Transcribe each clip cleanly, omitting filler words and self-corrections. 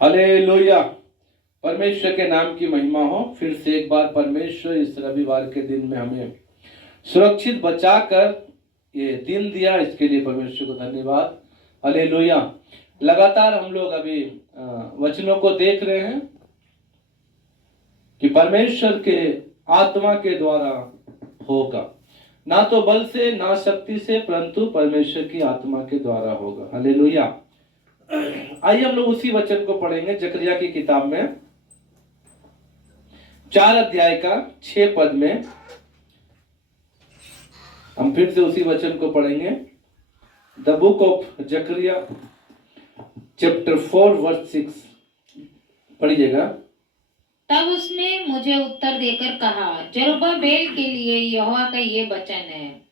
Hallelujah. परमेश्वर के नाम की महिमा हो। फिर से एक बार परमेश्वर इस रविवार के दिन में हमें सुरक्षित बचाकर ये दिन दिया, इसके लिए परमेश्वर को धन्यवाद। हालेलुया। लगातार हम लोग अभी वचनों को देख रहे हैं कि परमेश्वर के आत्मा के द्वारा होगा, ना तो बल से ना शक्ति से, परंतु परमेश्वर की आत्मा के द्वारा होगा। हालेलुया। आइए हम लोग उसी वचन को पढ़ेंगे, जकरिया की किताब में 4 अध्याय का 6 पद में हम फिर से उसी वचन को पढ़ेंगे। The book of Zechariah chapter 4 verse 6 पढ़िएगा। तब उसने मुझे उत्तर देकर कहा, जरुब्बाबेल के लिए यहोवा का ये वचन है,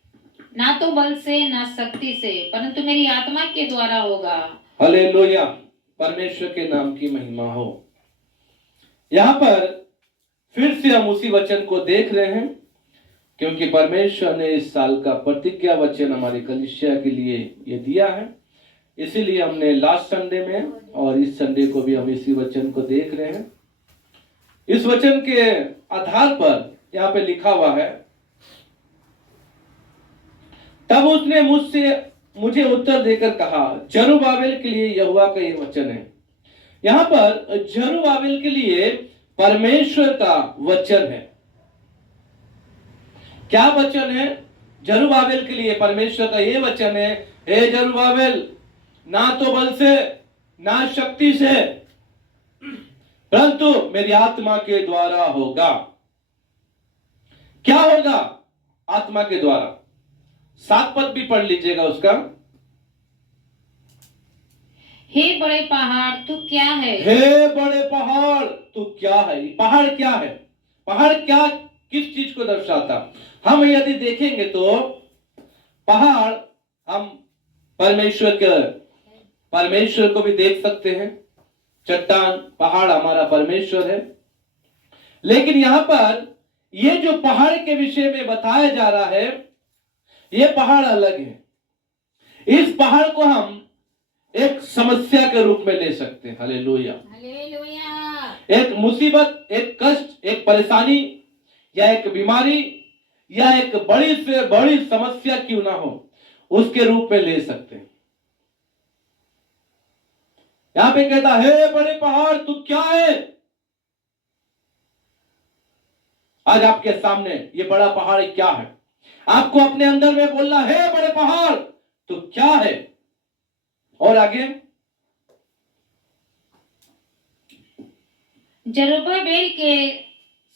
ना तो बल से ना शक्ति से, परंतु मेरी आत्मा के द्वारा होगा। हालेलुया। परमेश्वर के नाम की महिमा हो। यहाँ पर फिर से हम उसी वचन को देख रहे हैं, क्योंकि परमेश्वर ने इस साल का प्रतिज्ञा वचन हमारी कलीसिया के लिए ये दिया है। इसीलिए हमने लास्ट संडे में और इस संडे को भी हम इसी वचन को देख रहे हैं। इस वचन के आधार पर यहाँ पे लिखा हुआ है, तब उसने मुझे उत्तर देकर कहा, जरुब्बाबेल के लिए यहोवा का ये वचन है। यहाँ पर जरुब्बाबेल के लिए परमेश्वर का वचन है। क्या वचन है? जरुब्बाबेल के लिए परमेश्वर का ये वचन है, हे जरुब्बाबेल, ना तो बल से ना शक्ति से, परंतु मेरी आत्मा के द्वारा होगा। क्या होगा? आत्मा के द्वारा। 7 पद भी पढ़ लीजिएगा उसका। हे बड़े पहाड़ तू क्या है? हे बड़े पहाड़ तू क्या है? पहाड़ क्या है? पहाड़ क्या, किस चीज को दर्शाता? हम यदि देखेंगे तो पहाड़, हम परमेश्वर को भी देख सकते हैं। चट्टान, पहाड़ हमारा परमेश्वर है। लेकिन यहां पर ये जो पहाड़ के विषय में बताया जा रहा है, ये पहाड़ अलग है। इस पहाड़ को हम एक समस्या के रूप में ले सकते हैं। हालेलुया। एक मुसीबत, एक कष्ट, एक परेशानी या एक बीमारी या एक बड़ी से बड़ी समस्या क्यों ना हो, उसके रूप में ले सकते हैं। यहां पे कहता है, हे बड़े पहाड़ तू क्या है? आज आपके सामने ये बड़ा पहाड़ क्या है? आपको अपने अंदर में बोलना, हे बड़े पहाड़ तू क्या है? और आगे, जरुब्बाबेल के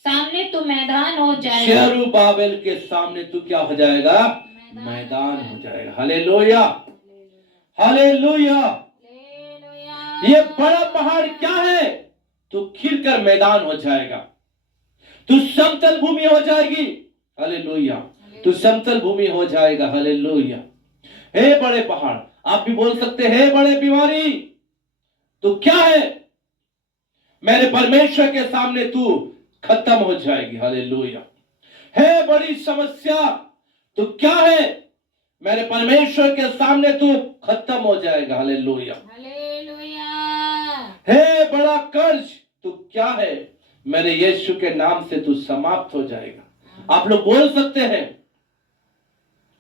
सामने तू मैदान हो जाएगा। जरुब्बाबेल के सामने तू क्या हो जाएगा? मैदान हो जाएगा। Hallelujah, hallelujah. ये बड़ा पहाड़ क्या है? तू खिलकर मैदान हो जाएगा, तू समतल भूमि हो जाएगी। हालेलुया, तू समतल भूमि हो जाएगा। हालेलुया। हे बड़े पहाड़, आप भी बोल सकते हैं, हे बड़े बीमारी तू क्या है? मेरे परमेश्वर के सामने तू खत्म हो जाएगी। हालेलुया। हे बड़ी समस्या तू क्या है? मेरे परमेश्वर के सामने तू खत्म हो जाएगा। हालेलुया। हे बड़ा कर्ज तू क्या है? मेरे यीशु के नाम से तू समाप्त हो जाएगा। आप लोग बोल सकते हैं।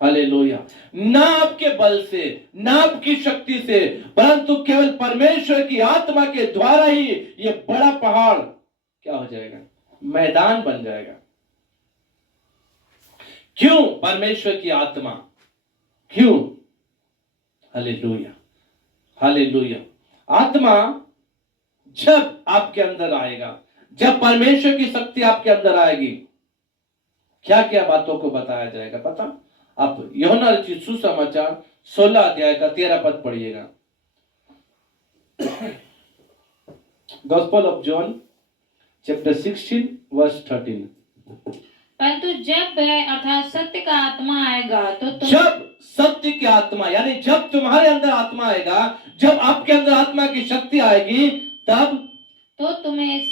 हालेलुया। ना आपके बल से, ना आपकी शक्ति से, परंतु केवल परमेश्वर की आत्मा के द्वारा ही ये बड़ा पहाड़ क्या हो जाएगा? मैदान बन जाएगा। क्यों? परमेश्वर की आत्मा। क्यों? Hallelujah, hallelujah. आत्मा जब आपके अंदर आएगा, जब परमेश्वर की शक्ति आपके अंदर आएगी, क्या क्या बातों को बताया जाएगा पता? आप यूहन्ना रचित सुसमाचार 16 अध्याय का 13 पद पढ़िएगा। Gospel of John chapter 16 verse 13। परंतु जब वह अर्थात सत्य का आत्मा आएगा तो जब सत्य की आत्मा, यानी जब तुम्हारे अंदर आत्मा आएगा, जब आपके अंदर आत्मा की शक्ति आएगी, तब तो तुम्हें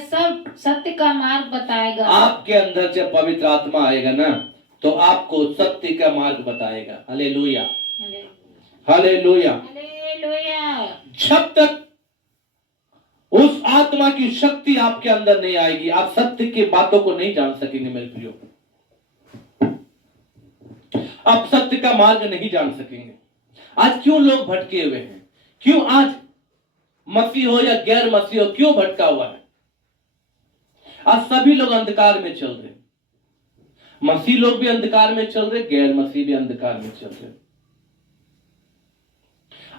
सब सत्य का मार्ग बताएगा। आपके अंदर जब पवित्र आत्मा आएगा ना, तो आपको सत्य का मार्ग बताएगा। Hallelujah, hallelujah. जब तक उस आत्मा की शक्ति आपके अंदर नहीं आएगी, आप सत्य की बातों को नहीं जान सकेंगे मेरे प्रियो। आप सत्य का मार्ग नहीं जान सकेंगे। आज क्यों लोग भटके हुए हैं? क्यों आज मसीह हो या गैर मसीह हो, क्यों भटका हुआ है? आज सभी लोग अंधकार में चल रहे हैं। मसीह लोग भी अंधकार में चल रहे, गैर मसीह भी अंधकार में चल रहे।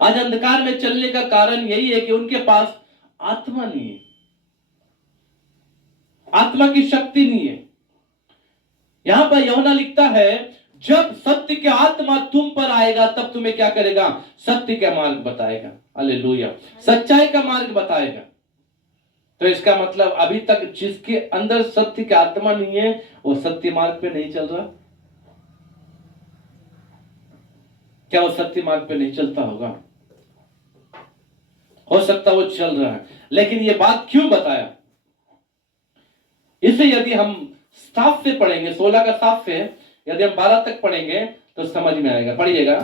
आज अंधकार में चलने का कारण यही है कि उनके पास आत्मा नहीं है, आत्मा की शक्ति नहीं है। यहां पर यूहन्ना लिखता है, जब सत्य के आत्मा तुम पर आएगा तब तुम्हें क्या करेगा? सत्य का मार्ग बताएगा। हालेलुया, सच्चाई का मार्ग बताएगा। तो इसका मतलब अभी तक जिसके अंदर सत्य की आत्मा नहीं है वो सत्य मार्ग पे नहीं चल रहा। क्या वो सत्य मार्ग पे नहीं चलता होगा? हो सकता वो चल रहा है, लेकिन ये बात क्यों बताया? इसे यदि हम साफ से पढ़ेंगे, 16 का साफ से यदि हम 12 तक पढ़ेंगे तो समझ में आएगा। पढ़िएगा।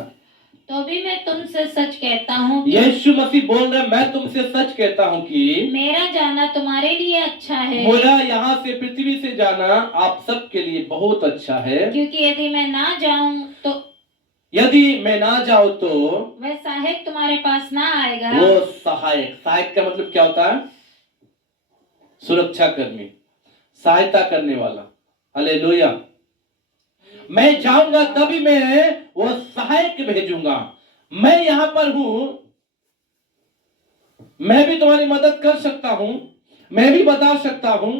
तो भी मैं तुमसे सच कहता हूँ कि यीशु मसीह बोल रहे, मैं तुमसे सच कहता हूं कि मेरा जाना तुम्हारे लिए अच्छा है, बोला यहां से पृथ्वी से जाना आप सबके लिए बहुत अच्छा है, क्योंकि यदि मैं ना जाऊं तो यदि मैं ना जाऊं तो वह सहायक तुम्हारे पास ना आएगा। वो सहायक, सहायक का मतलब क्या होता है? सुरक्षा कर्मी, सहायता करने वाला। हालेलुया। मैं जाऊंगा तभी मैं वो सहायक भेजूंगा। मैं यहां पर हूं, मैं भी तुम्हारी मदद कर सकता हूं, मैं भी बता सकता हूं,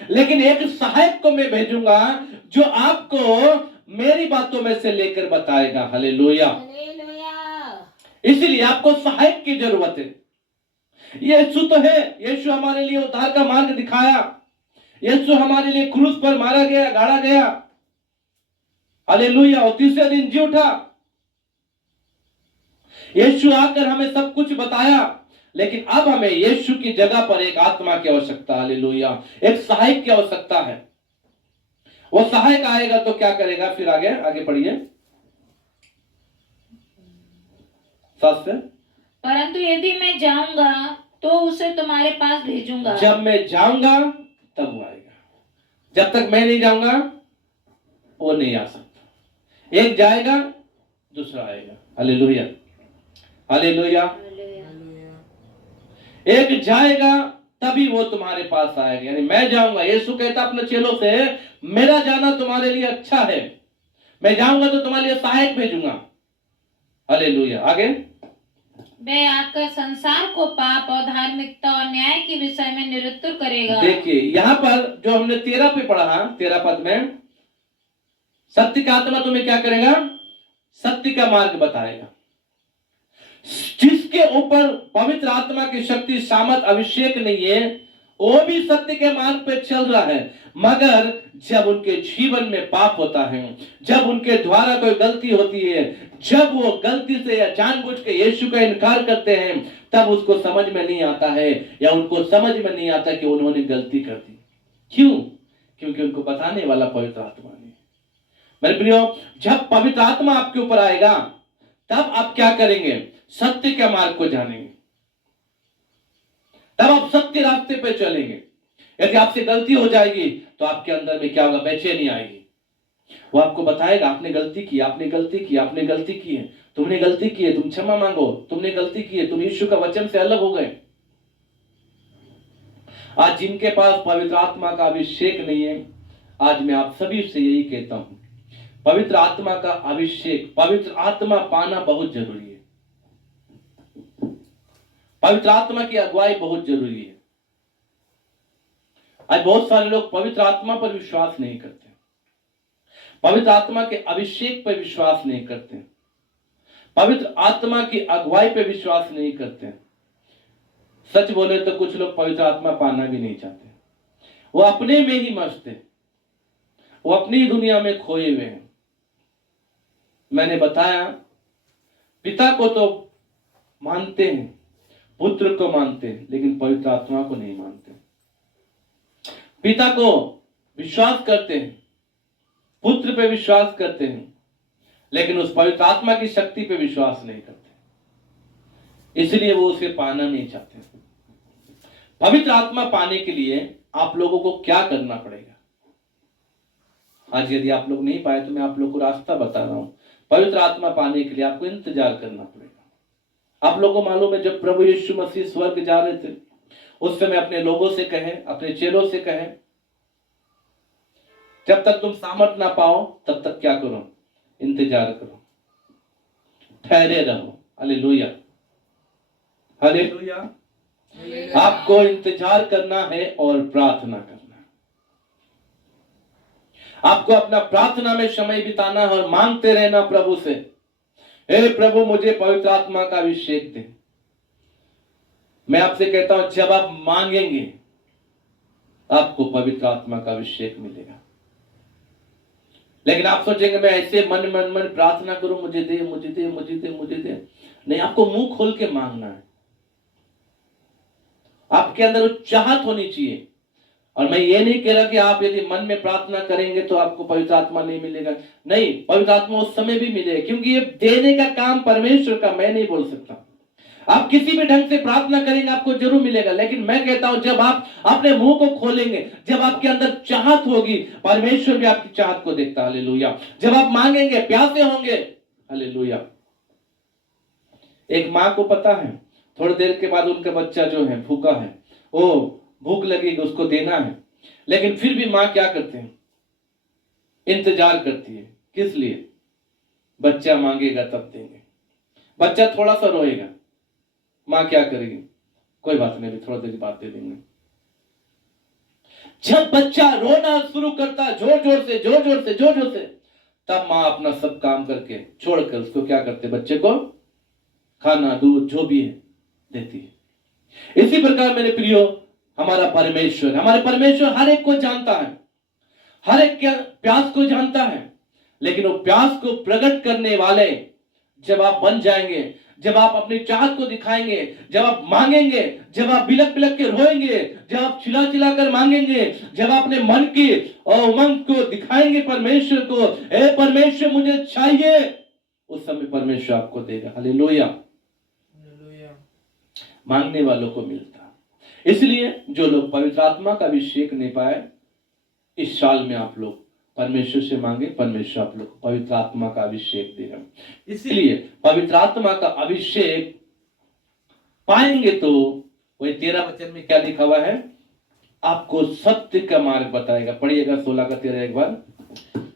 लेकिन एक सहायक को मैं भेजूंगा जो आपको मेरी बातों में से लेकर बताएगा। हालेलुया। इसलिए आपको सहायक की जरूरत है। यीशु तो है, यीशु हमारे लिए उद्धार का मार्ग दिखाया, यीशु हमारे लिए क्रूस पर मारा गया, गाड़ा गया। हालेलुया। और तीसरे दिन जी उठा। यीशु आकर हमें सब कुछ बताया, लेकिन अब हमें यीशु की जगह पर एक आत्मा की आवश्यकता, हालेलुया, एक सहायक की आवश्यकता है। वो सहायक आएगा तो क्या करेगा? फिर आगे आगे पढ़िए 7 से। परंतु यदि मैं जाऊंगा तो उसे तुम्हारे पास भेजूंगा। जब मैं जाऊंगा तब वो आएगा, जब तक मैं नहीं जाऊंगा वो नहीं आ सकता। एक जाएगा दूसरा आएगा। Hallelujah, hallelujah. एक जाएगा तभी वो तुम्हारे पास आएगा। यानी मैं जाऊंगा, यीशु कहता अपने चेलों से, मेरा जाना तुम्हारे लिए अच्छा है, मैं जाऊंगा तो तुम्हारे लिए सहायक भेजूंगा। हालेलुया। आगे। वे आकर संसार को पाप और धार्मिकता और न्याय के विषय में निरुत्तर करेगा। देखिए यहां पर जो हमने 13 पे पढ़ा, 13 पद में, सत्य का आत्मा तुम्हें क्या करेगा? सत्य का मार्ग बताएगा। जिसके ऊपर पवित्र आत्मा की शक्ति, सामर्थ, अभिषेक नहीं है, वो भी सत्य के मार्ग पे चल रहा है, मगर जब उनके जीवन में पाप होता है, जब उनके द्वारा कोई गलती होती है, जब वो गलती से या जानबूझ के यीशु का इनकार करते हैं, तब उसको समझ में नहीं आता है, या उनको समझ में नहीं आता कि उन्होंने गलती कर दी। क्यों? क्योंकि उनको बताने वाला पवित्र आत्मा नहीं। मेरे प्रियो, जब पवित्र आत्मा आपके ऊपर आएगा तब आप क्या करेंगे? सत्य के मार्ग को जानेंगे, तब आप सत्य रास्ते पे चलेंगे। यदि आपसे गलती हो जाएगी तो आपके अंदर में क्या होगा? बेचैनी आएगी। वो आपको बताएगा, आपने गलती की, आपने गलती की, आपने गलती की है, तुमने गलती की है, तुम क्षमा मांगो, तुमने गलती की है, तुम यीशु का वचन से अलग हो गए। आज जिनके पास पवित्र आत्मा का अभिषेक नहीं है, आज मैं आप सभी से यही कहता हूं, पवित्र आत्मा का अभिषेक, पवित्र आत्मा पाना बहुत जरूरी है। पवित्र आत्मा की अगुवाई बहुत जरूरी है। आज बहुत सारे लोग पवित्र आत्मा पर विश्वास नहीं करते, पवित्र आत्मा के अभिषेक पर विश्वास नहीं करते, पवित्र आत्मा की अगुवाई पर विश्वास नहीं करते। सच बोले तो कुछ लोग पवित्र आत्मा पाना भी नहीं चाहते, वो अपने में ही मस्त है, वो अपनी दुनिया में खोए हुए हैं। मैंने बताया, पिता को तो मानते हैं, पुत्र को मानते हैं, लेकिन पवित्र आत्मा को नहीं मानते। पिता को विश्वास करते हैं, पुत्र पे विश्वास करते हैं, लेकिन उस पवित्र आत्मा की शक्ति पे विश्वास नहीं करते। इसलिए वो उसे पाना नहीं चाहते। पवित्र आत्मा पाने के लिए आप लोगों को क्या करना पड़ेगा? आज यदि आप लोग नहीं पाए तो मैं आप लोग को रास्ता बता रहा हूं। पवित्र आत्मा पाने के लिए आपको इंतजार करना पड़ेगा। आप लोगों को मालूम है, जब प्रभु यीशु मसीह स्वर्ग जा रहे थे उस समय अपने लोगों से कहे, अपने चेलों से कहे, जब तक तुम सामर्थ ना पाओ तब तक क्या करो? इंतजार करो, ठहरे रहो। Hallelujah, hallelujah. आपको इंतजार करना है और प्रार्थना करना है। आपको अपना प्रार्थना में समय बिताना है और मांगते रहना प्रभु से, हे प्रभु मुझे पवित्र आत्मा का अभिषेक दे। मैं आपसे कहता हूं, जब आप मांगेंगे आपको पवित्र आत्मा का अभिषेक मिलेगा। लेकिन आप सोचेंगे मैं ऐसे मन मन मन प्रार्थना करूं, मुझे दे मुझे दे मुझे दे मुझे दे। नहीं, आपको मुंह खोल के मांगना है। आपके अंदर वो चाहत होनी चाहिए। और मैं ये नहीं कह रहा कि आप यदि मन में प्रार्थना करेंगे तो आपको पवित्र आत्मा नहीं मिलेगा। नहीं, पवित्र आत्मा उस समय भी मिलेगा, क्योंकि ये देने का काम परमेश्वर का, मैं नहीं बोल सकता। आप किसी भी ढंग से प्रार्थना करेंगे आपको जरूर मिलेगा। लेकिन मैं कहता हूं, जब आप अपने मुंह को खोलेंगे, जब आपके अंदर चाहत होगी, परमेश्वर भी आपकी चाहत को देखता है। हालेलुया। जब आप मांगेंगे, प्यासे होंगे, हालेलुया। एक माँ को पता है थोड़ी देर के बाद उनका बच्चा जो है भूखा है, वो भूख लगेगी, उसको देना है, लेकिन फिर भी माँ क्या करते हैं? इंतजार करती है। किस लिए? बच्चा मांगेगा तब देंगे। बच्चा थोड़ा सा रोएगा, माँ क्या करेगी? कोई बात नहीं, थोड़ा देर बाद दे देंगे। जब बच्चा रोना शुरू करता है जोर जोर से जोर जोर से जोर जोर से, तब माँ अपना सब काम करके छोड़कर उसको क्या करते? बच्चे को खाना, दूध, जो भी है देती है। इसी प्रकार मेरे प्रियो, हमारा परमेश्वर हर एक को जानता है, हर एक के प्यास को जानता है। लेकिन वो प्यास को प्रकट करने वाले जब आप बन जाएंगे, जब आप अपनी चाहत को दिखाएंगे, जब आप मांगेंगे, जब आप बिलक बिलक के रोएंगे, जब आप चिल्ला चिल्ला कर मांगेंगे, जब आप अपने मन की उमंग को दिखाएंगे परमेश्वर को, हे परमेश्वर मुझे चाहिए, उस समय परमेश्वर आपको देगा। हालेलुया। मांगने वालों को मिलता। इसलिए जो लोग पवित्र आत्मा का अभिषेक नहीं पाए, इस साल में आप लोग परमेश्वर से मांगे, परमेश्वर आप लोग को पवित्र आत्मा का अभिषेक देगा। इसलिए पवित्र आत्मा का अभिषेक पाएंगे तो वही 13 वचन में क्या लिखा हुआ है? आपको सत्य का मार्ग बताएगा। पढ़िएगा 16 का 13 एक बार।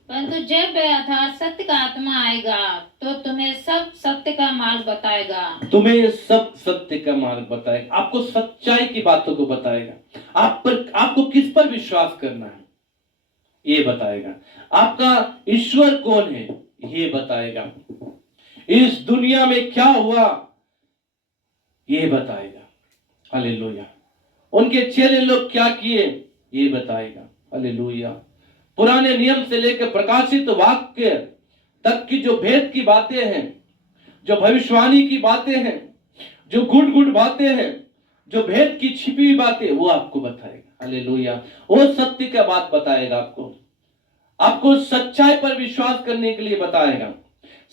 परंतु जब अर्थात सत्य का आत्मा आएगा तो तुम्हें सब सत्य का मार्ग बताएगा। तुम्हें सब सत्य का मार्ग बताएगा, आपको सच्चाई की बातों को बताएगा। आपको किस पर विश्वास करना है ये बताएगा। आपका ईश्वर कौन है ये बताएगा। इस दुनिया में क्या हुआ ये बताएगा। हालेलुया। उनके चेले लोग क्या किए ये बताएगा। हालेलुया। पुराने नियम से लेकर प्रकाशित वाक्य तक की जो भेद की बातें हैं, जो भविष्यवाणी की बातें हैं, जो गुड गुड बातें हैं, जो भेद की छिपी हुई बातें, वो आपको बताएगा। हालेलुया। वो सत्य का बात बताएगा। आपको सच्चाई पर विश्वास करने के लिए बताएगा।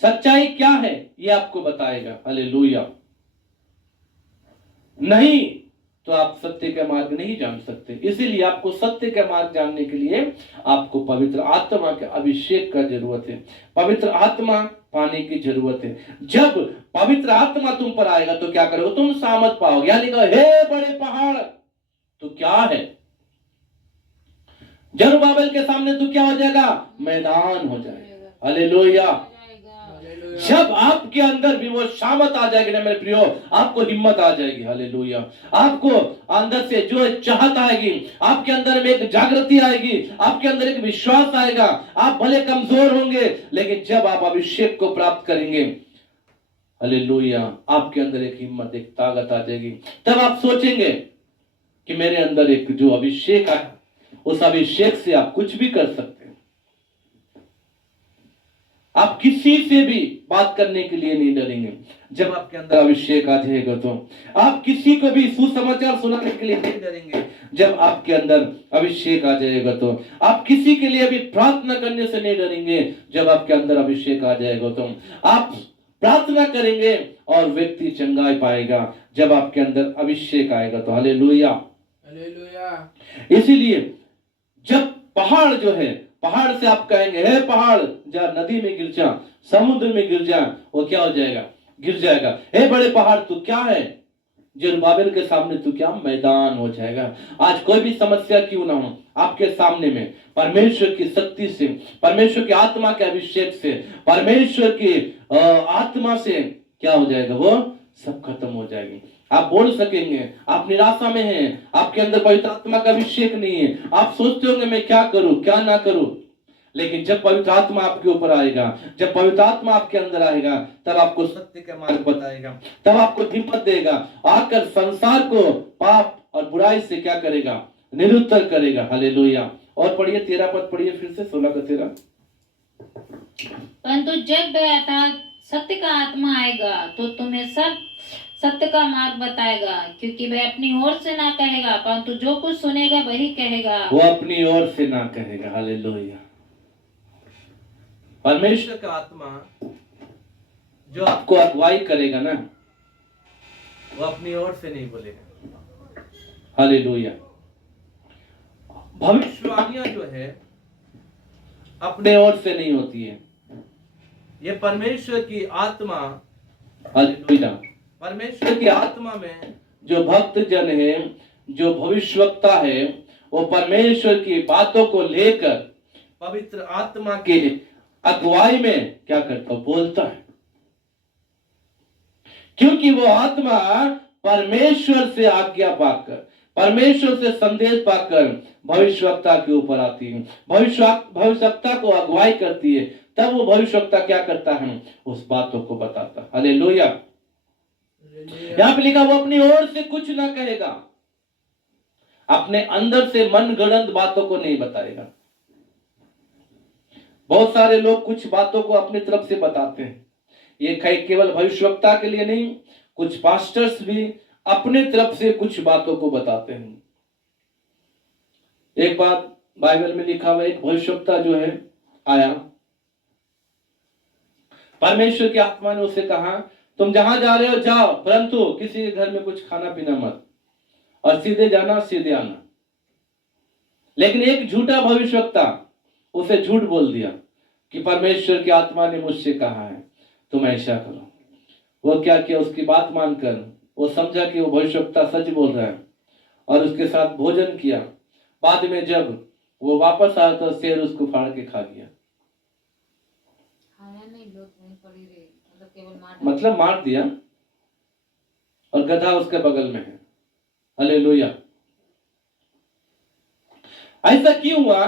सच्चाई क्या है ये आपको बताएगा। हालेलुया। नहीं तो आप सत्य का मार्ग नहीं जान सकते। इसीलिए आपको सत्य का मार्ग जानने के लिए आपको पवित्र आत्मा के अभिषेक का जरूरत है, पवित्र आत्मा पाने की जरूरत है। जब पवित्र आत्मा तुम पर आएगा तो क्या करोगे? तुम सामर्थ पाओगे। यानी हे बड़े पहाड़ तो क्या है? जरुब्बाबेल के सामने तो क्या हो जाएगा? मैदान हो जाएगा। हालेलुया। जब आपके अंदर भी वो सामर्थ आ जाएगी ना मेरे प्रियो, आपको हिम्मत आ जाएगी। हालेलुया। आपको अंदर से जो चाहत आएगी, आपके अंदर में एक जागृति आएगी, आपके अंदर एक विश्वास आएगा। आप भले कमजोर होंगे लेकिन जब आप अभिषेक को प्राप्त करेंगे, हालेलुया, आपके अंदर एक हिम्मत, एक ताकत आ जाएगी। तब आप सोचेंगे कि मेरे अंदर एक जो अभिषेक है, उस अभिषेक से आप कुछ भी कर सकते हैं। आप किसी से भी बात करने के लिए नहीं डरेंगे। जब आपके अंदर अभिषेक आ जाएगा तो आप किसी को भी सुसमाचार सुनाने के लिए नहीं डरेंगे। जब आपके अंदर अभिषेक आ जाएगा तो आप किसी के लिए भी प्रार्थना करने से नहीं डरेंगे। जब आपके अंदर अभिषेक आ जाएगा तो आप प्रार्थना करेंगे और व्यक्ति चंगाई पाएगा जब आपके अंदर अभिषेक आएगा। तो हालेलुया। हालेलुया। इसीलिए जब पहाड़ जो है, पहाड़ से आप कहेंगे हे पहाड़ जा नदी में गिर जा, समुद्र में गिर जा, वो क्या हो जाएगा? गिर जाएगा। हे बड़े पहाड़ तू क्या है? जरुब्बाबिल के सामने तू क्या? मैदान हो जाएगा। आज कोई भी समस्या क्यों ना हो आपके सामने में, परमेश्वर की शक्ति से, परमेश्वर की आत्मा के अभिषेक से, परमेश्वर की आत्मा से क्या हो जाएगा? वो सब खत्म हो जाएगी। आप बोल सकेंगे, आप निराशा में हैं, आपके अंदर पवित्र आत्मा का अभिषेक नहीं है, आप सोचते होंगे मैं क्या करूं क्या ना करूं, लेकिन जब पवित्र आत्मा आपके ऊपर आएगा, जब पवित्र आत्मा आपके अंदर आएगा, तब आपको सत्य का मार्ग बताएगा, तब आपको हिम्मत देगा, आकर संसार को पाप और बुराई से क्या करेगा? निरुत्तर करेगा। हालेलुया। और पढ़िए 13 पद पढ़िए फिर से, 16 का 13। परंतु जब वह अर्थात सत्य का आत्मा आएगा तो तुम्हें सब सत्य का मार्ग बताएगा, क्योंकि वह अपनी ओर से ना कहेगा, परंतु जो कुछ सुनेगा वही कहेगा। वो अपनी ओर से ना कहेगा। हालेलुया। परमेश्वर का आत्मा जो आपको अगुवाई करेगा ना, वो अपनी ओर से नहीं बोलेगा। हालेलुया। भविष्यवाणियां जो है अपने ओर से नहीं होती है, ये परमेश्वर की आत्मा, हालेलुया, परमेश्वर की आत्मा में जो भक्त जन है, जो भविष्यवक्ता है, वो परमेश्वर की बातों को लेकर पवित्र आत्मा के अगुवाई में क्या करता? बोलता है। क्योंकि वो आत्मा परमेश्वर से आज्ञा पाकर, परमेश्वर से संदेश पाकर भविष्यवक्ता के ऊपर आती है, भविष्यवक्ता को अगुवाई करती है, तब वो भविष्यवक्ता क्या करता है? उस बातों को बताता। हालेलुया। यहां पे लिखा वो अपनी ओर से कुछ ना कहेगा, अपने अंदर से मन गढ़ंत बातों को नहीं बताएगा। बहुत सारे लोग कुछ बातों को अपनी तरफ से बताते हैं। ये केवल भविष्यवक्ता के लिए नहीं, कुछ पास्टर्स भी अपने तरफ से कुछ बातों को बताते हैं। एक बात बाइबल में लिखा हुआ, एक भविष्यवक्ता जो है आया, परमेश्वर की आत्मा ने उसे कहा तुम जहां जा रहे हो जाओ, परंतु किसी के घर में कुछ खाना पीना मत, और सीधे जाना सीधे आना। लेकिन एक झूठा भविष्यवक्ता उसे झूठ बोल दिया कि परमेश्वर की आत्मा ने मुझसे कहा है तुम ऐसा करो। वो क्या किया? उसकी बात मानकर वो समझा कि वो भविष्यवक्ता सच बोल रहा है और उसके साथ भोजन किया। बाद में जब वो वापस आया तो शेर उसको फाड़ के खा गया। मतलब मार दिया, और गधा उसके बगल में है। हालेलुया। ऐसा क्यों हुआ?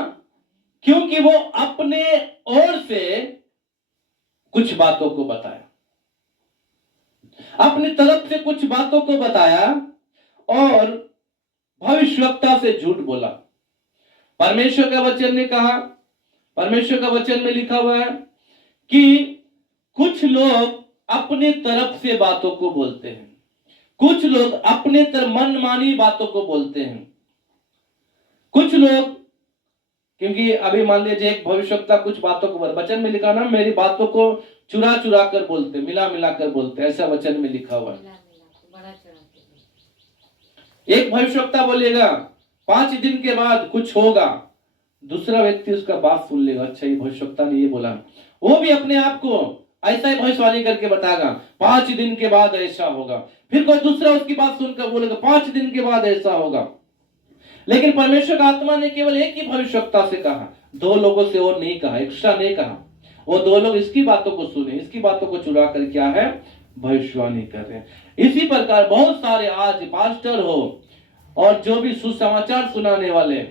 क्योंकि वो अपने ओर से कुछ बातों को बताया, अपनी तरफ से कुछ बातों को बताया और भविष्यवक्ता से झूठ बोला। परमेश्वर का वचन ने कहा, परमेश्वर का वचन में लिखा हुआ है कि कुछ लोग अपनी तरफ से बातों को बोलते हैं, कुछ लोग अपने मनमानी बातों को बोलते हैं। कुछ लोग, क्योंकि अभी मान लीजिए एक भविष्यवक्ता कुछ बातों को, वचन में लिखा ना, मेरी बातों को चुरा चुरा कर बोलते, मिला मिला कर बोलते, ऐसा वचन में लिखा हुआ है। एक भविष्यवक्ता बोलेगा 5 दिन के बाद कुछ होगा, दूसरा व्यक्ति उसका बात सुन लेगा, अच्छा ये भविष्यवक्ता ने ये बोला, वो भी अपने आप को ऐसा ही भविष्यवाणी करके बताएगा 5 दिन के बाद ऐसा होगा। फिर कोई दूसरा उसकी बात सुनकर बोलेगा 5 दिन के बाद ऐसा होगा। लेकिन परमेश्वर का आत्मा ने केवल एक ही भविष्यवक्ता से कहा, 2 लोगों से और नहीं कहा, एक्स्ट्रा नहीं कहा। वो 2 लोग इसकी बातों को सुने, इसकी बातों को चुरा कर क्या है? भविष्यवाणी कर रहे हैं। इसी प्रकार बहुत सारे आज पास्टर हो और जो भी सुसमाचार सुनाने वाले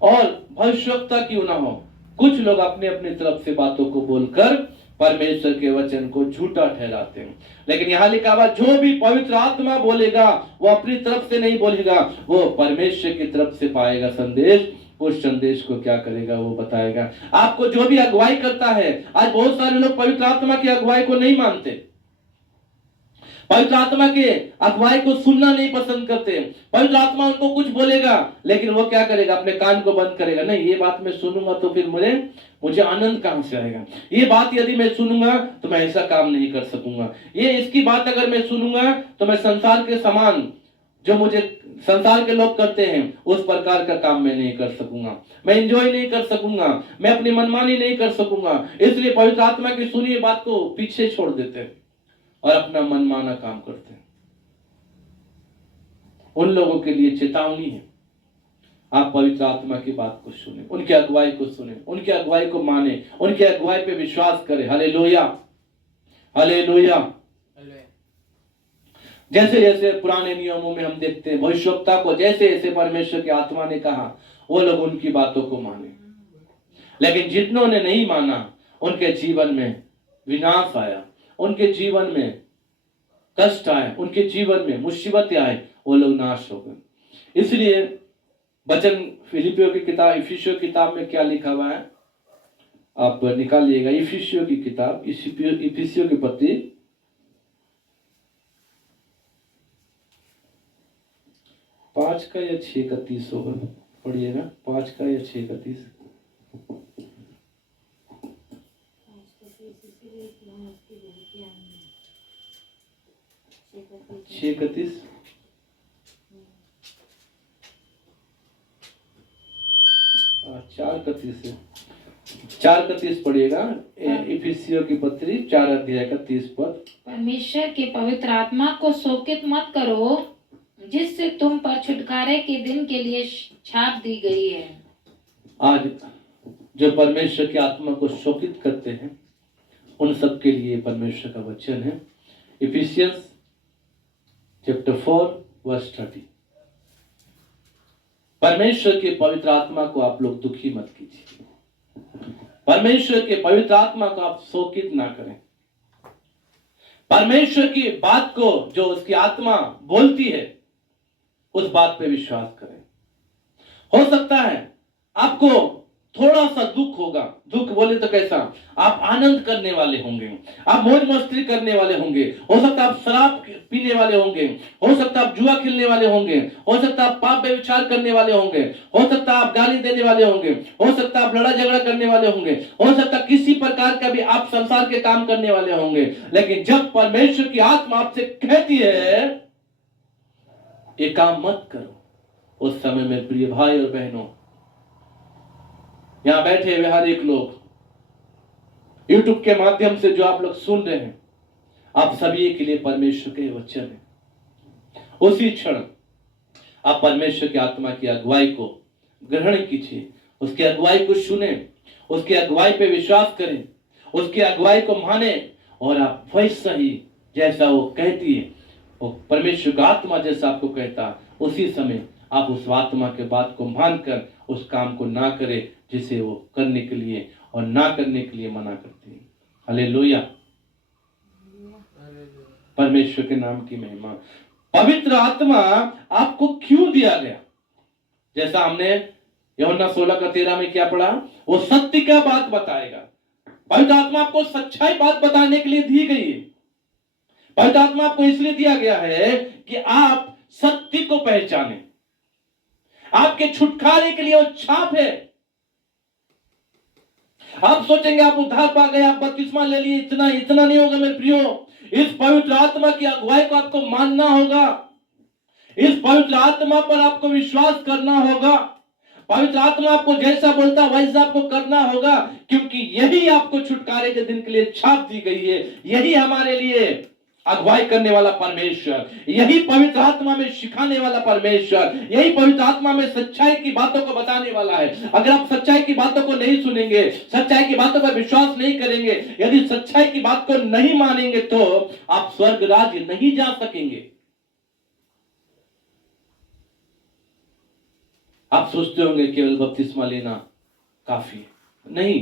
और भविष्यवक्ता क्यों ना हो, कुछ लोग अपने अपनी तरफ से बातों को बोलकर परमेश्वर के वचन को झूठा ठहराते हैं। लेकिन यहाँ लिखा हुआ जो भी पवित्र आत्मा बोलेगा वो अपनी तरफ से नहीं बोलेगा, वो परमेश्वर की तरफ से पाएगा संदेश, उस संदेश को क्या करेगा? वो बताएगा। आपको जो भी अगुवाई करता है, आज बहुत सारे लोग पवित्र आत्मा की अगुवाई को नहीं मानते। पवित्र आत्मा के अगुवाई को सुनना नहीं पसंद करते। पवित्र आत्मा उनको कुछ बोलेगा लेकिन वो क्या करेगा, अपने कान को बंद करेगा। नहीं, ये बात मैं सुनूंगा तो फिर मुझे आनंद कहां से आएगा, ये बात यदि मैं सुनूंगा तो मैं ऐसा काम नहीं कर सकूंगा, ये इसकी बात अगर मैं सुनूंगा तो मैं संसार के समान जो मुझे संसार के लोग करते हैं उस प्रकार का काम मैं नहीं कर सकूंगा, मैं एंजॉय नहीं कर सकूंगा, मैं अपनी मनमानी नहीं कर सकूंगा। इसलिए पवित्र आत्मा की सुनी हुई बात को पीछे छोड़ देते हैं और अपना मनमाना काम करते हैं। उन लोगों के लिए चेतावनी है, आप पवित्र आत्मा की बात को सुने, उनकी अगुवाई को सुने, उनकी अगुवाई को माने, उनकी अगुवाई पे विश्वास करें। Hallelujah, hallelujah. जैसे जैसे पुराने नियमों में हम देखते हैं भविष्यवक्ता को जैसे जैसे परमेश्वर की आत्मा ने कहा वो लोग उनकी बातों को माने, लेकिन जितनों ने नहीं माना उनके जीवन में विनाश आया, उनके जीवन में कष्ट आए, उनके जीवन में मुसीबतें आए, वो लोग नाश हो गए। इसलिए वचन फिलिपियों की किताब, इफिसियों की किताब में क्या लिखा हुआ है, आप निकालिएगा। इफिसियों की किताब, इफिसियों की पत्री 5 का या 6 का 30 होगा, पढ़िएगा 5 का या 6 का 30। 6 का 30, 4 का 30 है, 4 का 30 पढ़िएगा। इफिसियों की पत्री 4 अध्याय का 30 पद। परमेश्वर के पवित्र आत्मा को शोकित मत करो जिससे तुम पर छुटकारे के दिन के लिए छाप दी गई है। आज जो परमेश्वर की आत्मा को शोकित करते हैं उन सब के लिए परमेश्वर का वचन है। Ephesians chapter 4 verse 30। परमेश्वर के पवित्र आत्मा को आप लोग दुखी मत कीजिए, परमेश्वर के पवित्र आत्मा को आप शोकित ना करें। परमेश्वर की बात को जो उसकी आत्मा बोलती है उस बात पे विश्वास करें। हो सकता है आपको थोड़ा सा दुख होगा, दुख बोले तो कैसा, आप आनंद करने वाले होंगे, आप मौज मस्ती करने वाले होंगे, हो सकता है आप शराब पीने वाले होंगे, हो सकता है आप जुआ खेलने वाले होंगे, हो सकता है आप पाप व्यभिचार करने वाले होंगे, हो सकता है आप गाली देने वाले होंगे, हो सकता है आप लड़ा झगड़ा करने वाले होंगे, हो सकता है किसी प्रकार का भी आप संसार के काम करने वाले होंगे। लेकिन जब परमेश्वर की आत्मा आपसे कहती है ये काम मत करो, उस समय में प्रिय भाई और बहनों, यहां बैठे हुए हर एक लोग, यूट्यूब के माध्यम से जो आप लोग सुन रहे हैं, आप सभी के लिए परमेश्वर के वचन है। उसी क्षण आप परमेश्वर की आत्मा की अगुवाई को ग्रहण कीजिए, उसकी अगुवाई को सुने, उसकी अगुवाई पे विश्वास करें, उसकी अगुवाई को माने और आप वैसा ही जैसा वो कहती है, वो परमेश्वर का आत्मा जैसा आपको कहता, उसी समय आप उस आत्मा के बात को मानकर उस काम को ना करें जिसे वो करने के लिए और ना करने के लिए मना करती है। हालेलुया, परमेश्वर के नाम की महिमा। पवित्र आत्मा आपको क्यों दिया गया, जैसा हमने यूहन्ना 16 का 13 में क्या पढ़ा, वो सत्य का बात बताएगा। पवित्र आत्मा आपको सच्चाई बात बताने के लिए दी गई है। पवित्र आत्मा आपको इसलिए दिया गया है कि आप सत्य को पहचाने, आपके छुटकारे के लिए वो छाप है। आप सोचेंगे आप उद्धार पा गए, आप बपतिस्मा ले लिए, इतना नहीं होगा मेरे प्रियो। इस पवित्र आत्मा की अगुवाई को आपको मानना होगा, इस पवित्र आत्मा पर आपको विश्वास करना होगा। पवित्र आत्मा आपको जैसा बोलता वैसा आपको करना होगा, क्योंकि यही आपको छुटकारे के दिन के लिए छाप दी गई है। यही हमारे लिए अगुवाई करने वाला परमेश्वर, यही पवित्र आत्मा में सिखाने वाला परमेश्वर, यही पवित्र आत्मा में सच्चाई की बातों को बताने वाला है। अगर आप सच्चाई की बातों को नहीं सुनेंगे, सच्चाई की बातों पर विश्वास नहीं करेंगे, यदि सच्चाई की बात को नहीं मानेंगे तो आप स्वर्ग राज्य नहीं जा सकेंगे। आप सोचते होंगे केवल बपतिस्मा लेना काफी है, नहीं।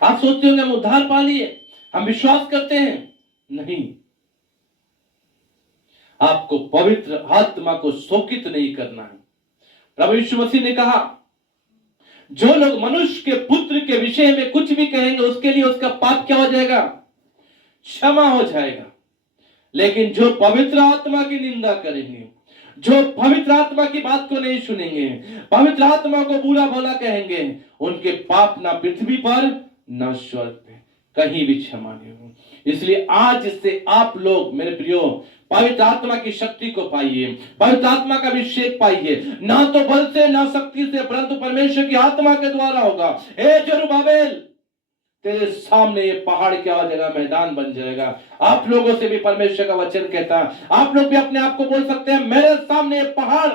आप सोचते होंगे हम उद्धार पा लिए, हम विश्वास करते हैं, नहीं। आपको पवित्र आत्मा को शोकित नहीं करना है। प्रभु यीशु मसीह ने कहा, जो लोग मनुष्य के पुत्र के विषय में कुछ भी कहेंगे उसके लिए उसका पाप क्या हो जाएगा, क्षमा हो जाएगा। लेकिन जो पवित्र आत्मा की निंदा करेंगे, जो पवित्र आत्मा की बात को नहीं सुनेंगे, पवित्र आत्मा को बुरा भला कहेंगे, उनके पाप ना पृथ्वी पर ना स्वर्ग पे कहीं भी क्षमा नहीं होंगे। इसलिए आज से आप लोग मेरे प्रियो पवित्र आत्मा की शक्ति को पाइए, पवित्र आत्मा का अभिषेक पाइए, ना तो बल से ना शक्ति से, परंतु परमेश्वर की आत्मा के द्वारा होगा। हे जरुब्बाबेल, तेरे सामने ये पहाड़ क्या हो जाएगा, मैदान बन जाएगा। आप लोगों से भी परमेश्वर का वचन कहता है, आप लोग भी अपने आप को बोल सकते हैं, मेरे सामने ये पहाड़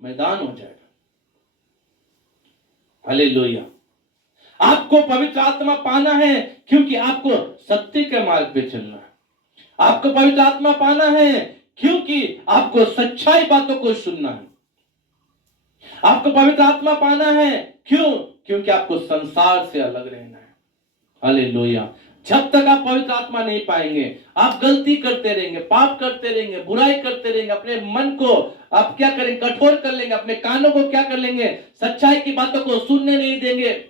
मैदान हो जाएगा। हालेलुया। आपको पवित्र आत्मा पाना है क्योंकि आपको सत्य के मार्ग पे चलना है। आपको पवित्र आत्मा पाना है क्योंकि आपको सच्चाई बातों को सुनना है। आपको पवित्र आत्मा पाना है क्योंकि आपको संसार से अलग रहना है। हालेलुया। जब तक आप पवित्र आत्मा नहीं पाएंगे, आप गलती करते रहेंगे, पाप करते रहेंगे, बुराई करते रहेंगे, अपने मन को आप क्या करेंगे, कठोर कर लेंगे, अपने कानों को क्या कर लेंगे, सच्चाई की बातों को सुनने नहीं देंगे।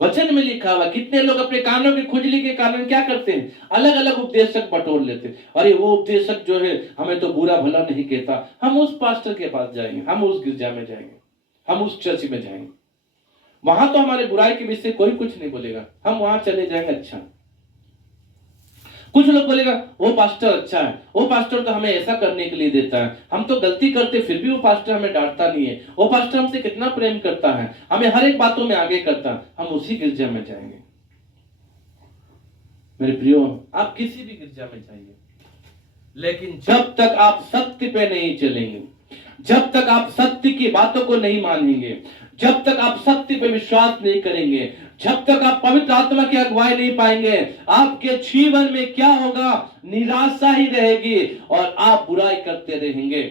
वचन में लिखा हुआ, कितने लोग अपने कानों की खुजली के कारण क्या करते हैं, अलग अलग उपदेशक बटोर लेते हैं। अरे वो उपदेशक जो है हमें तो बुरा भला नहीं कहता, हम उस पास्टर के पास जाएंगे, हम उस गिरजा में जाएंगे, हम उस चर्च में जाएंगे, वहां तो हमारे बुराई के विषय कोई कुछ नहीं बोलेगा, हम वहां चले जाएंगे। अच्छा, कुछ लोग बोलेगा वो पास्टर अच्छा है, वो पास्टर तो हमें ऐसा करने के लिए देता है, हम तो गलती करते फिर भी वो पास्टर हमें डांटता नहीं है, वो पास्टर हमसे कितना प्रेम करता है, हमें हर एक बातों में आगे करता है, हम उसी गिरजा में जाएंगे। मेरे प्रियो, आप किसी भी गिरजा में जाइए, लेकिन जब तक आप सत्य पे नहीं चलेंगे, जब तक आप सत्य की बातों को नहीं मानेंगे, जब तक आप सत्य पे विश्वास नहीं करेंगे, जब तक आप पवित्र आत्मा की अगुवाई नहीं पाएंगे, आपके जीवन में क्या होगा, निराशा ही रहेगी और आप बुराई करते रहेंगे।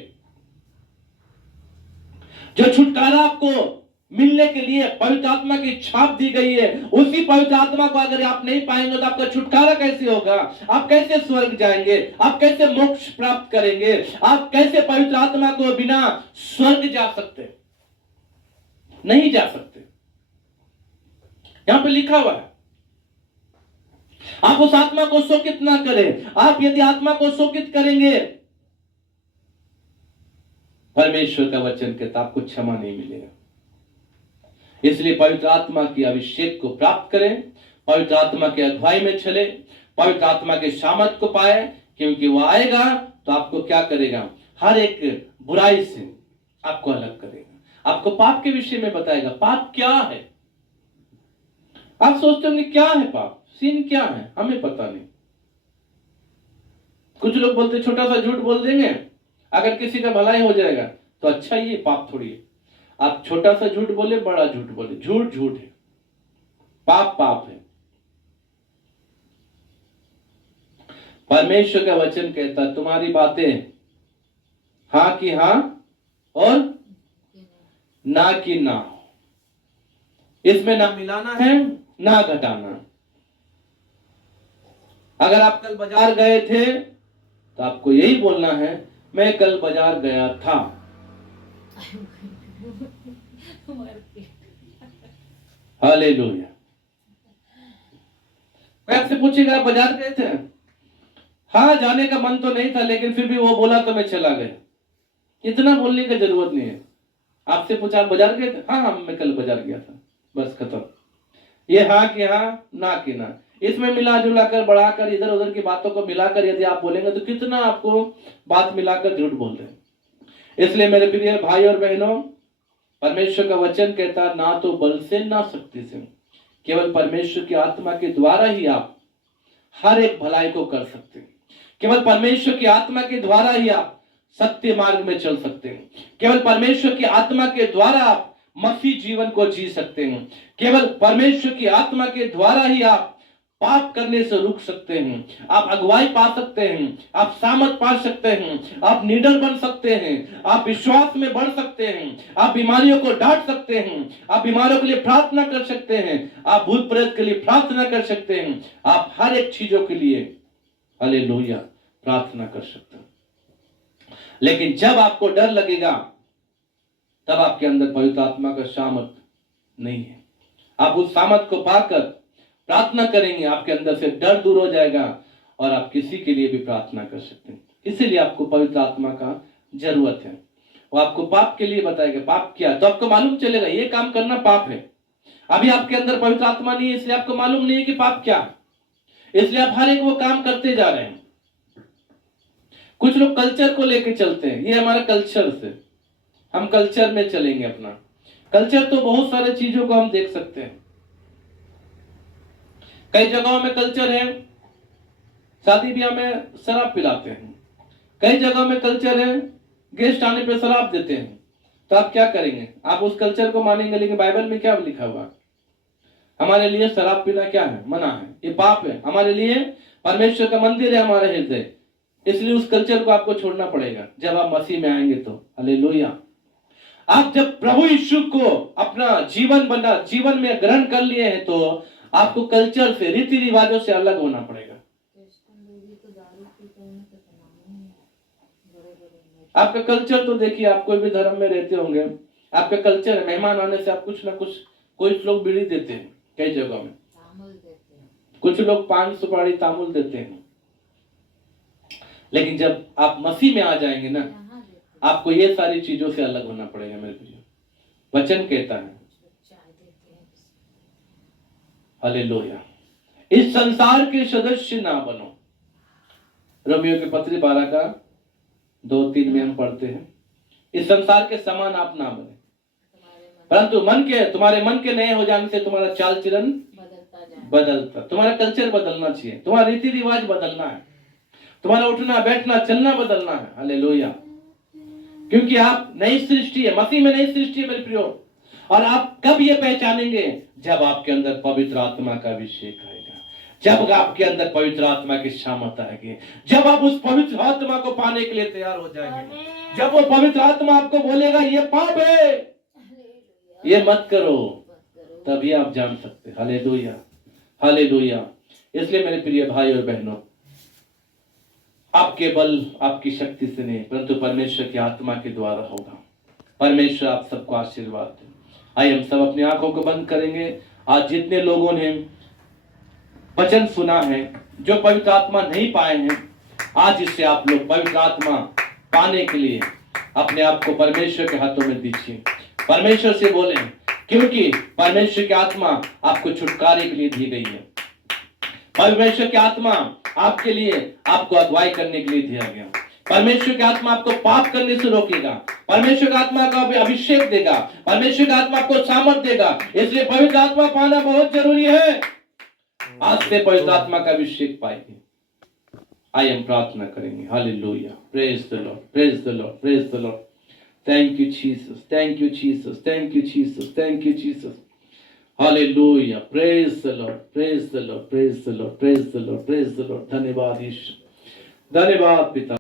जो छुटकारा आपको मिलने के लिए पवित्र आत्मा की छाप दी गई है, उसी पवित्र आत्मा को अगर आप नहीं पाएंगे तो आपका छुटकारा कैसे होगा, आप कैसे स्वर्ग जाएंगे, आप कैसे मोक्ष प्राप्त करेंगे, आप कैसे पवित्र आत्मा को बिना स्वर्ग जा सकते, नहीं जा सकते। यहां पे लिखा हुआ है, आप उस आत्मा को शोकित ना करें। आप यदि आत्मा को शोकित करेंगे, परमेश्वर का वचन कहता आपको क्षमा नहीं मिलेगा। इसलिए पवित्र आत्मा की अभिषेक को प्राप्त करें, पवित्र आत्मा की अगुवाई में चले, पवित्र आत्मा के सामर्थ को पाए, क्योंकि वो आएगा तो आपको क्या करेगा, हर एक बुराई से आपको अलग करेगा, आपको पाप के विषय में बताएगा। पाप क्या है, आप सोचते होंगे क्या है पाप, सीन क्या है, हमें पता नहीं। कुछ लोग बोलते छोटा सा झूठ बोल देंगे, अगर किसी का भलाई हो जाएगा तो अच्छा, ये पाप थोड़ी है। आप छोटा सा झूठ बोले, बड़ा झूठ बोले, झूठ झूठ है, पाप पाप है। परमेश्वर का वचन कहता तुम्हारी बातें हाँ की हाँ और ना की ना हो, इसमें ना मिलाना है ना घटाना। अगर आप कल बाजार गए थे तो आपको यही बोलना है, मैं कल बाजार गया था। हालेलुया। कोई आपसे पूछेगा आप बाजार गए थे, हाँ जाने का मन तो नहीं था, लेकिन फिर भी वो बोला तो मैं चला गया। इतना बोलने की जरूरत नहीं है। आपसे पूछा आप बाजार गए थे, हाँ मैं कल बाजार गया था, बस खत्म। ये हाँ कि हाँ ना कि ना, इसमें मिला जुला कर बढ़ाकर इधर उधर की बातों को मिलाकर यदि आप बोलेंगे तो कितना आपको बात मिलाकर झूठ बोल रहे हैं। इसलिए मेरे प्रिय भाई और बहनों, परमेश्वर का वचन कहता ना तो बल से ना शक्ति से, केवल परमेश्वर की आत्मा के द्वारा ही आप हर एक भलाई को कर सकते हैं। केवल परमेश्वर की आत्मा के द्वारा ही आप सत्य मार्ग में चल सकते हैं। केवल परमेश्वर की आत्मा के द्वारा आप मसीह जीवन को जी सकते हैं। केवल परमेश्वर की आत्मा के द्वारा ही आप पाप करने से रुक सकते हैं, आप अगुवाई पा सकते हैं, आप सामर्थ पा सकते हैं, आप निडर बन सकते हैं, आप विश्वास में बढ़ सकते हैं, आप बीमारियों को डांट सकते हैं, आप बीमारियों के लिए प्रार्थना कर सकते हैं, आप भूत प्रेत के लिए प्रार्थना कर सकते हैं, आप हर एक चीजों के लिए हालेलुया प्रार्थना कर सकते हैं। लेकिन जब आपको डर लगेगा तब आपके अंदर पवित्र आत्मा का सामर्थ नहीं है। आप उस सामर्थ को पाकर प्रार्थना करेंगे, आपके अंदर से डर दूर हो जाएगा और आप किसी के लिए भी प्रार्थना कर सकते हैं। इसीलिए आपको पवित्र आत्मा का जरूरत है। वो आपको पाप के लिए बताएगा पाप क्या, तो आपको मालूम चलेगा ये काम करना पाप है। अभी आपके अंदर पवित्र आत्मा नहीं है, इसलिए आपको मालूम नहीं है कि पाप क्या, इसलिए आप हर एक वो काम करते जा रहे हैं। कुछ लोग कल्चर को लेके चलते हैं, ये हमारा कल्चर से, हम कल्चर में चलेंगे। अपना कल्चर तो बहुत सारे चीजों को हम देख सकते हैं। कई जगहों में कल्चर है शादी ब्याह में शराब पिलाते हैं, कई जगहों में कल्चर है गेस्ट आने पे शराब देते हैं। तो आप क्या करेंगे? आप उस कल्चर को मानेंगे, लेकिन बाइबल में क्या लिखा हुआ? हमारे लिए शराब पीना क्या है? मना है, ये पाप है। हमारे लिए परमेश्वर का मंदिर है हमारा हृदय, इसलिए उस कल्चर को आपको छोड़ना पड़ेगा जब आप मसीह में आएंगे तो। हालेलुया। आप जब प्रभु यीशु को अपना जीवन में ग्रहण कर लिए हैं तो आपको कल्चर से, रीति रिवाजों से अलग होना पड़ेगा। आपका कल्चर तो देखिए, आप कोई भी धर्म में रहते होंगे, आपका कल्चर है मेहमान आने से आप कुछ ना कुछ, कुछ लोग बीड़ी देते हैं, कई जगहों में कुछ लोग पान सुपारी तामुल देते हैं। लेकिन जब आप मसीह में आ जाएंगे ना, आपको ये सारी चीजों से अलग होना पड़ेगा। मेरे प्रिय वचन कहता है हालेलुया, इस संसार के सदस्य ना बनो। रोमियो के पत्री 12 का 2-3 में हम पढ़ते हैं, इस संसार के समान आप ना बने, परंतु तुम्हारे मन के नए हो जाने से तुम्हारा चाल चलन बदलता, तुम्हारा कल्चर बदलना चाहिए, तुम्हारा रीति रिवाज बदलना है, तुम्हारा उठना बैठना चलना बदलना है। हालेलुया। क्योंकि आप नई सृष्टि है, मसीह में नई सृष्टि है मेरे प्रियो। और आप कब ये पहचानेंगे? जब आपके अंदर पवित्र आत्मा का अभिषेक आएगा, जब आपके अंदर पवित्र आत्मा की सामर्थ आएगी, जब आप उस पवित्र आत्मा को पाने के लिए तैयार हो जाएंगे, जब वो पवित्र आत्मा आपको बोलेगा ये पाप है, ये मत करो, तभी आप जान सकते। Hallelujah, hallelujah. इसलिए मेरे प्रिय भाई और बहनों, आपके बल आपकी शक्ति से नहीं, परंतु परमेश्वर की आत्मा के द्वारा होगा। परमेश्वर आप सबको आशीर्वाद दे। आइए हम सब अपनी आंखों को बंद करेंगे। आज जितने लोगों ने वचन सुना है, जो पवित्र आत्मा नहीं पाए हैं, आज इससे आप लोग पवित्र आत्मा पाने के लिए अपने आप को परमेश्वर के हाथों में दीजिए। परमेश्वर से बोलें, क्योंकि परमेश्वर की आत्मा आपको छुटकारे के लिए दी गई है। परमेश्वर की आत्मा आपके लिए, आपको अगुवाई करने के लिए दिया गया। परमेश्वर की आत्मा आपको पाप करने से रोकेगा, परमेश्वर की आत्मा का अभिषेक देगा, परमेश्वर की आत्मा आपको सामर्थ देगा। इसलिए पवित्र आत्मा पाना बहुत जरूरी है। आज से पवित्र आत्मा का अभिषेक पाएंगे। आइए हम प्रार्थना करेंगे। Hallelujah, praise the Lord, praise the Lord, praise the Lord. Thank you Jesus, thank you Jesus, thank you Jesus, thank you Jesus. Hallelujah, praise the Lord, praise the Lord, praise the Lord, praise the Lord, praise the Lord. धन्यवाद ईश्वर, धन्यवाद पिता।